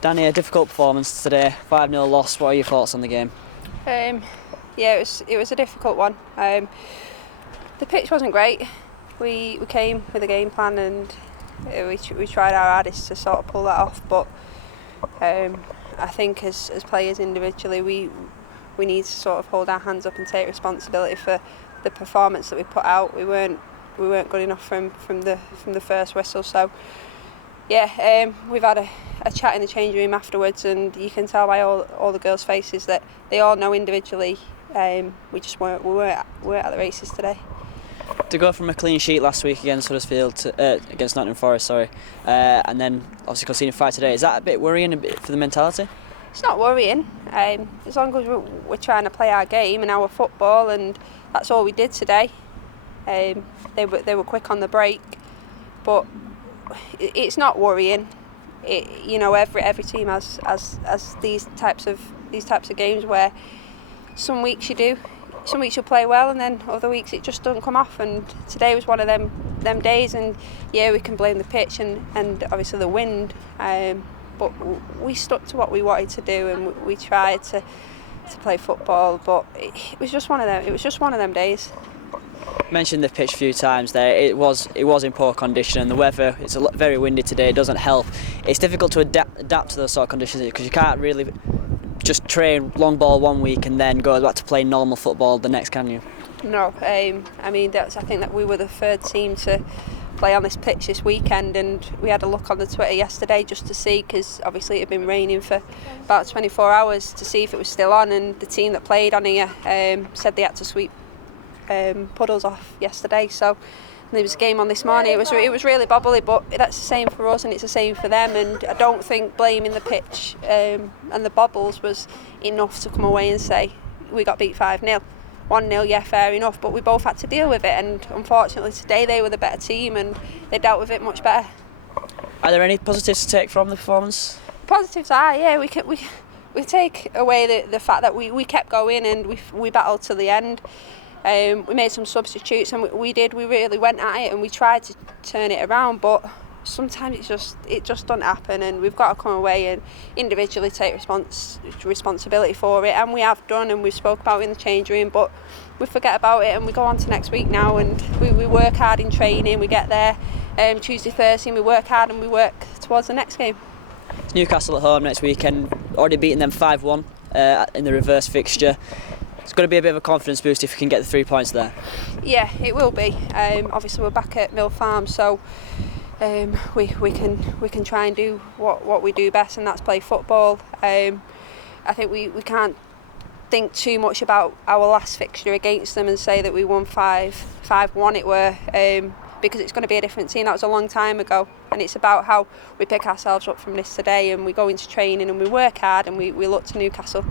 Danny, a difficult performance today, 5-0 loss. What are your thoughts on the game? Yeah, it was a difficult one. The pitch wasn't great. We came with a game plan and we tried our hardest to sort of pull that off. But I think as players individually, we need to sort of hold our hands up and take responsibility for the performance that we put out. We weren't good enough from the first whistle. So yeah, we've had a chat in the changing room afterwards, and you can tell by all the girls' faces that they all know individually we just weren't at the races today. To go from a clean sheet last week against Huddersfield against Nottingham Forest, and then obviously conceding 5 today, is that a bit worrying for the mentality? It's not worrying, as long as we're trying to play our game and our football, and that's all we did today. They were quick on the break, but it's not worrying. Every team has these types of games where some weeks you'll play well, and then other weeks it just doesn't come off. And today was one of them days. And yeah, we can blame the pitch and obviously the wind, but we stuck to what we wanted to do, and we tried to play football. But it was just one of them. It was just one of them days. Mentioned the pitch a few times there. It was in poor condition, and the weather, it's very windy today. It doesn't help. It's difficult to adapt to those sort of conditions because you can't really just train long ball one week and then go back to playing normal football the next, can you? No, I think that we were the third team to play on this pitch this weekend, and we had a look on the Twitter yesterday just to see, because obviously it had been raining for about 24 hours, to see if it was still on, and the team that played on here said they had to sweep puddles off yesterday. So there was a game on this morning. It was really bobbly, but that's the same for us and it's the same for them. And I don't think blaming the pitch and the bobbles was enough to come away and say we got beat 5-0. 1-0, yeah, fair enough, but we both had to deal with it. And unfortunately today they were the better team and they dealt with it much better. Are there any positives to take from the performance? Positives are, yeah, we take away the fact that we kept going and we battled to the end. We made some substitutes, and we really went at it and we tried to turn it around, but sometimes it just doesn't happen, and we've got to come away and individually take responsibility for it, and we have done, and we spoke about it in the change room, but we forget about it and we go on to next week now, and we work hard in training. We get there Tuesday, Thursday, and we work hard and we work towards the next game. Newcastle at home next weekend, already beating them 5-1 in the reverse fixture. It's going to be a bit of a confidence boost if we can get the 3 points there. Yeah, it will be. Obviously we're back at Mill Farm, so we can try and do what we do best, and that's play football. I think we can't think too much about our last fixture against them and say that we won 5-1 it were, because it's going to be a different team. That was a long time ago, and it's about how we pick ourselves up from this today, and we go into training and we work hard and we look to Newcastle.